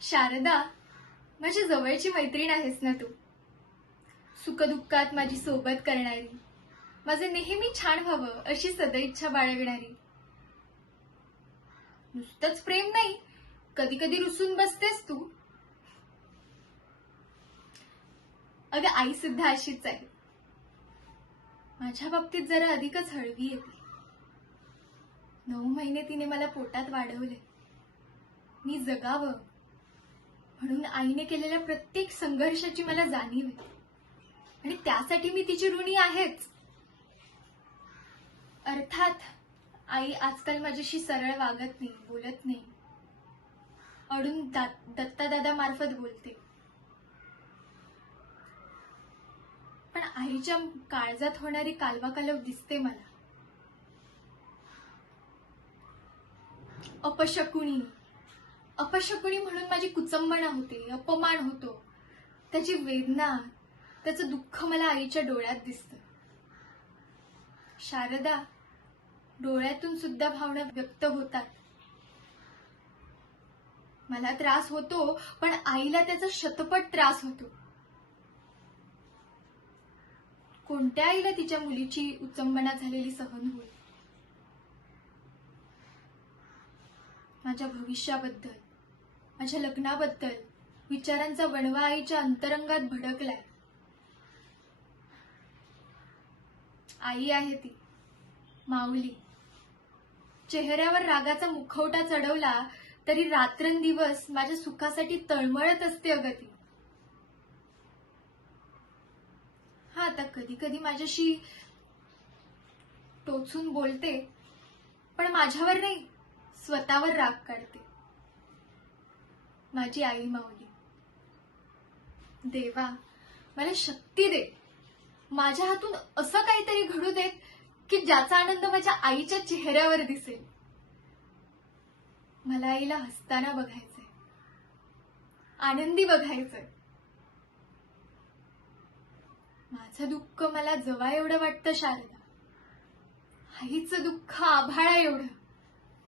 शारदा, माझी जवळची मैत्रीण आहेस ना तू. सुखदुःखात माझी सोबत करणारी, माझे नेहमी छान व्हावं अशी सदैच्छा बाळगणारी. नुसतंच प्रेम नाही, कधी कधी रुसून बसतेस तू. अगं, आई सुद्धा अशीच आहे. माझ्या बाबतीत जरा अधिकच हळवी येते. 9 महिने तिने मला पोटात वाढवले. मी जगावं म्हणून आईने केलेल्या प्रत्येक संघर्षाची मला जाणीव आहे आणि त्यासाठी मी तिची ऋणी आहेच. अर्थात आई आजकाल माझ्याशी सरळ वागत नाही, बोलत नाही. अडून दत्तादादा मार्फत बोलते. पण आईच्या काळजात होणारी कालवाकालव दिसते मला. अपशकुनी म्हणून माझी कुचंबणा होते, अपमान होतो. त्याची वेदना, त्याचं दुःख मला आईच्या डोळ्यात दिसतं. शारदा, डोळ्यातून सुद्धा भावना व्यक्त होतात. मला त्रास होतो, पण आईला त्याचा शतपट त्रास होतो. कोणत्या आईला तिच्या मुलीची उचंबना झालेली सहन होईल? माझ्या भविष्याबद्दल, माझ्या लग्नाबद्दल विचारांचा वणवा आईच्या अंतरंगात भडकलाय. आई आहे ती, माऊली. चेहऱ्यावर रागाचा मुखवटा चढवला तरी रात्रंदिवस माझ्या सुखासाठी तळमळत असते अगं ती. हा, आता कधी कधी माझ्याशी टोचून बोलते, पण माझ्यावर नाही, स्वतःवर राग काढते. माझी आई माऊली, देवा मला शक्ती दे. माझ्या हातून असं काहीतरी घडू देत की ज्याचा आनंद माझ्या आईच्या चेहऱ्यावर दिसेल. मला आईला हसताना बघायचंय, आनंदी बघायचंय. माझं दुःख मला जवा एवढं वाटतं शारदा, आईचं दुःख आभाळा एवढं.